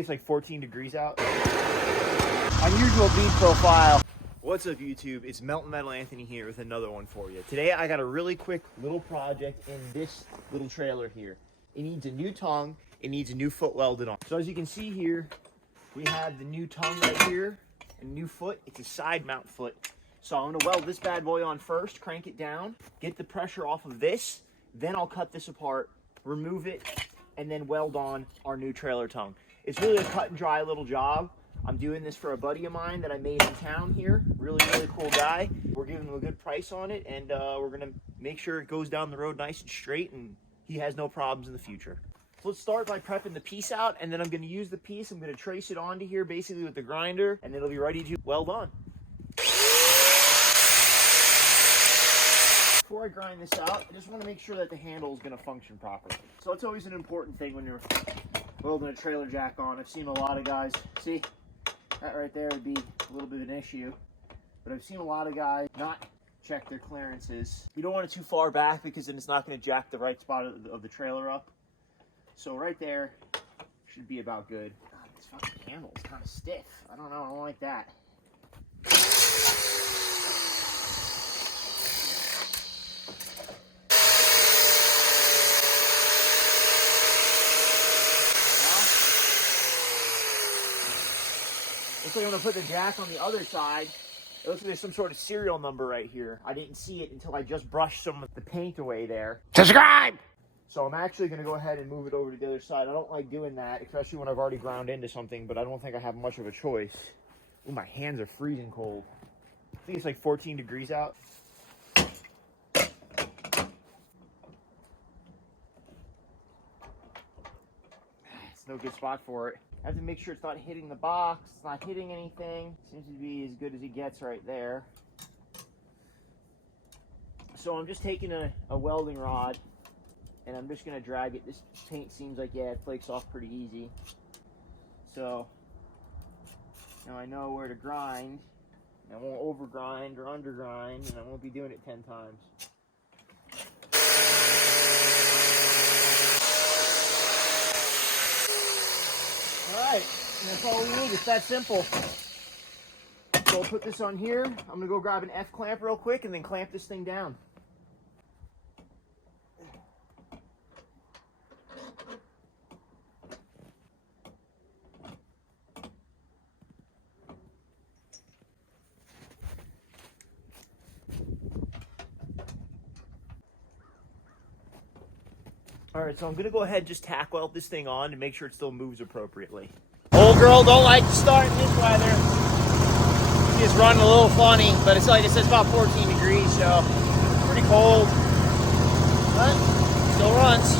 It's like 14 degrees out. Unusual bead profile. What's up, YouTube? It's Melton Metal Anthony here with another one for you. Today I got a really quick little project in this little trailer here. It needs a new tongue. It needs a new foot welded on. So as you can see here, we have the new tongue right here, a new foot. It's a side mount foot. So I'm gonna weld this bad boy on first, crank it down, get the pressure off of this, then I'll cut this apart, remove it, and then weld on our new trailer tongue. It's really a cut and dry little job. I'm doing this for a buddy of mine that I made in town here. Really cool guy. We're giving him a good price on it, and we're gonna make sure it goes down the road nice and straight, and he has no problems in the future. So let's start by prepping the piece out, and then I'm gonna use the piece, I'm gonna trace it onto here basically with the grinder, and it'll be ready to weld on. Before I grind this out, I just want to make sure that the handle is going to function properly. So it's always an important thing when you're welding a trailer jack on. I've seen a lot of guys, see, that right there would be a little bit of an issue, but I've seen a lot of guys not check their clearances. You don't want it too far back because then it's not going to jack the right spot of the trailer up. So right there should be about good. God, this fucking handle is kind of stiff. I don't know, I don't like that. Looks like I'm going to put the jack on the other side. It looks like there's some sort of serial number right here. I didn't see it until I just brushed some of the paint away there. Subscribe! So I'm actually going to go ahead and move it over to the other side. I don't like doing that, especially when I've already ground into something, but I don't think I have much of a choice. Ooh, my hands are freezing cold. I think it's like 14 degrees out. It's no good spot for it. I have to make sure it's not hitting the box, it's not hitting anything. Seems to be as good as it gets right there. So I'm just taking a welding rod and I'm just gonna drag it. This paint seems like, yeah, it flakes off pretty easy. So now I know where to grind. I won't over grind or under grind, and I won't be doing it 10 times. Alright, that's all we need. It's that simple. So I'll put this on here. I'm going to go grab an F-clamp real quick and then clamp this thing down. Alright, so I'm going to go ahead and just tack weld this thing on to make sure it still moves appropriately. Old girl don't like to start in this weather. She's running a little funny, but it's like it says about 14 degrees, so pretty cold. But still runs.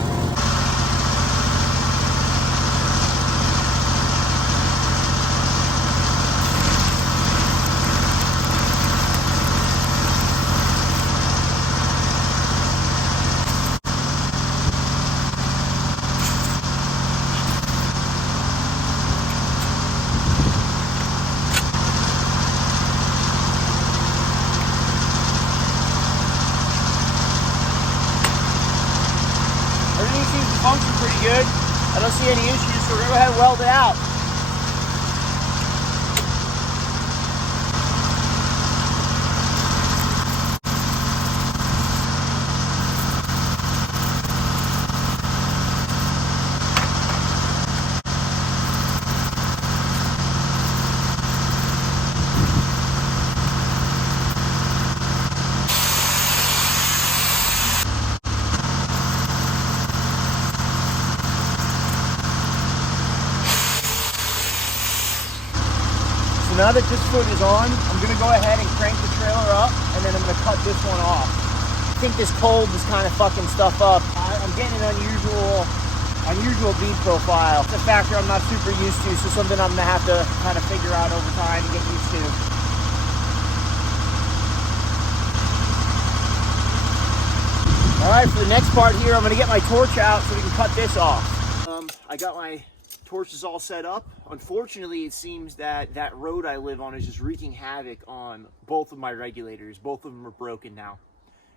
Everything seems to function pretty good. I don't see any issues, so we're going to go ahead and weld it out. So now that this foot is on, I'm going to go ahead and crank the trailer up, and then I'm going to cut this one off. I think this cold is kind of fucking stuff up. I'm getting an unusual bead profile. It's a factor I'm not super used to, so something I'm going to have to kind of figure out over time and get used to. All right, for the next part here, I'm going to get my torch out so we can cut this off. I got my torches all set up. Unfortunately, it seems that that road I live on is just wreaking havoc on both of my regulators. Both of them are broken now,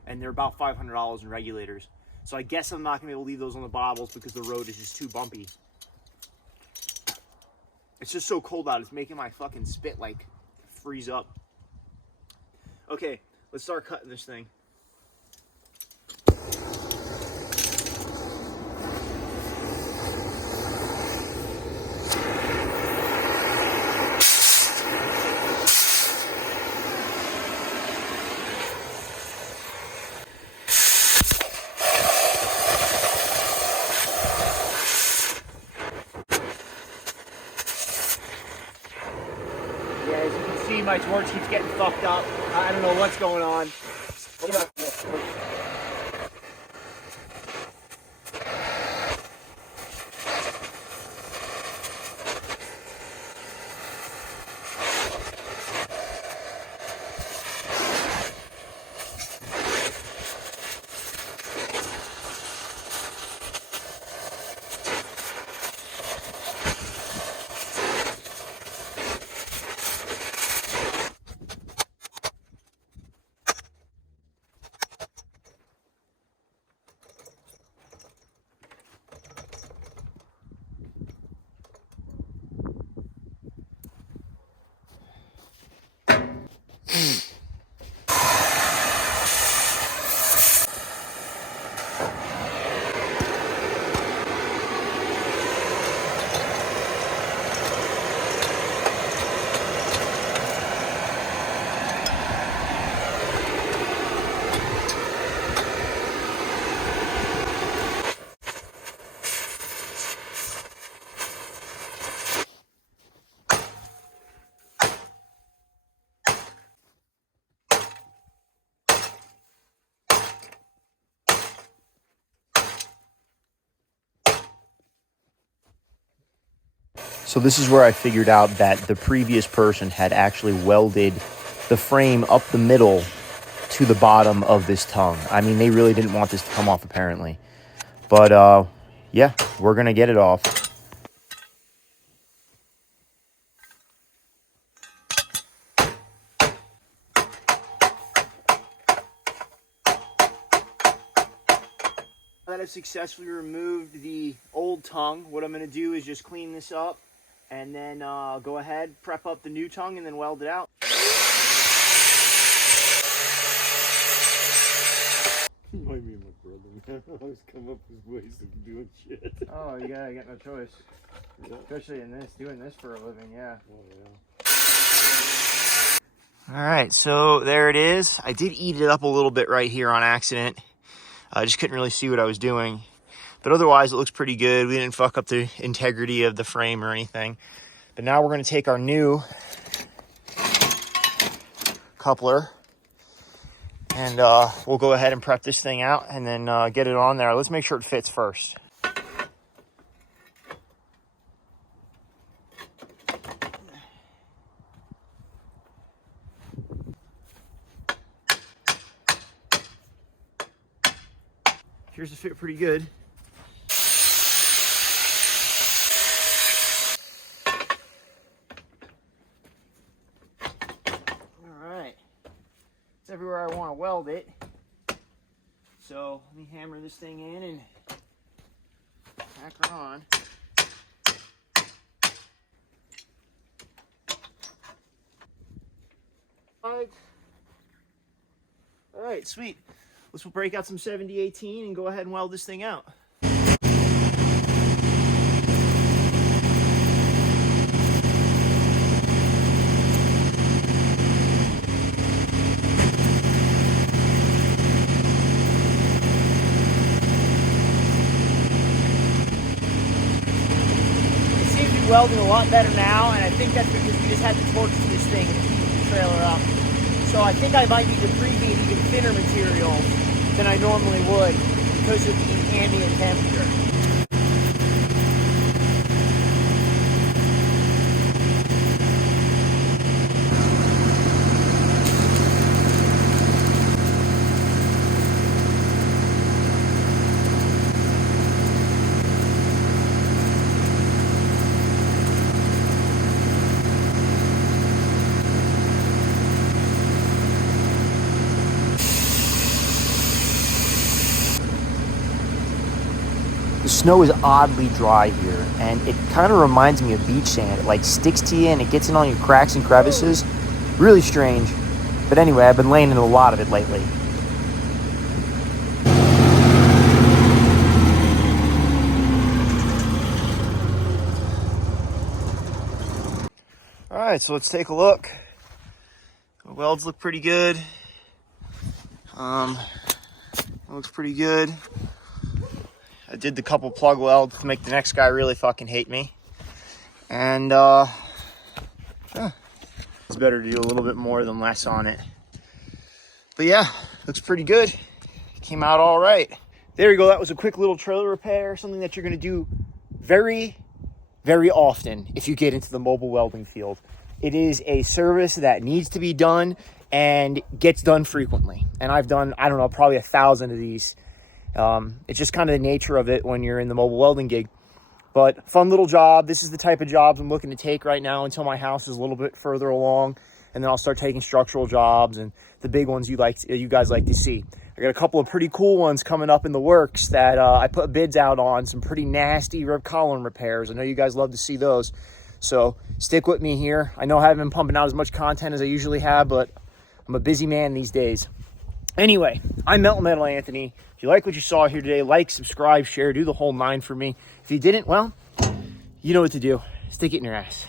and they're about $500 in regulators. So I guess I'm not gonna be able to leave those on the bobbles because the road is just too bumpy. It's just so cold out. It's making my fucking spit like freeze up. Okay, let's start cutting this thing. Yeah, as you can see, my torch keeps getting fucked up. I don't know what's going on. So this is where I figured out that the previous person had actually welded the frame up the middle to the bottom of this tongue. I mean, they really didn't want this to come off apparently. But yeah, we're gonna get it off. Now that I've successfully removed the old tongue, what I'm gonna do is just clean this up and then go ahead, prep up the new tongue, and then weld it out. Remind me of my brother, man. I always come up with ways of doing shit. Oh, you gotta get no choice. Yeah. Especially in this, doing this for a living, yeah. Oh, yeah. All right, so there it is. I did eat it up a little bit right here on accident. I just couldn't really see what I was doing. But otherwise, it looks pretty good. We didn't fuck up the integrity of the frame or anything. But now we're gonna take our new coupler and we'll go ahead and prep this thing out and then get it on there. Let's make sure it fits first. Appears to fit pretty good. Everywhere I want to weld it. So let me hammer this thing in and tack her on. All right, sweet. Let's break out some 7018 and go ahead and weld this thing out. Welding a lot better now, and I think that's because we just had to torch this thing and heat the trailer up. So I think I might need to preheat even thinner material than I normally would because of the ambient temperature. The snow is oddly dry here, and it kind of reminds me of beach sand. It like sticks to you and it gets in all your cracks and crevices. Really strange. But anyway, I've been laying in a lot of it lately. All right, so let's take a look. The welds look pretty good. It looks pretty good. I did the couple plug welds to make the next guy really fucking hate me. And yeah, it's better to do a little bit more than less on it. But yeah, looks pretty good. Came out all right. There you go. That was a quick little trailer repair, something that you're gonna do very, very often if you get into the mobile welding field. It is a service that needs to be done and gets done frequently. And I've done, I don't know, probably 1,000 of these. It's just kind of the nature of it when you're in the mobile welding gig. But fun little job. This is the type of jobs I'm looking to take right now until my house is a little bit further along. And then I'll start taking structural jobs and the big ones you guys like to see. I got a couple of pretty cool ones coming up in the works that I put bids out on. Some pretty nasty rib column repairs. I know you guys love to see those. So stick with me here. I know I haven't been pumping out as much content as I usually have, but I'm a busy man these days. Anyway, I'm Melting Metal Anthony. If you like what you saw here today, like, subscribe, share, do the whole 9 for me. If you didn't, well, you know what to do. Stick it in your ass.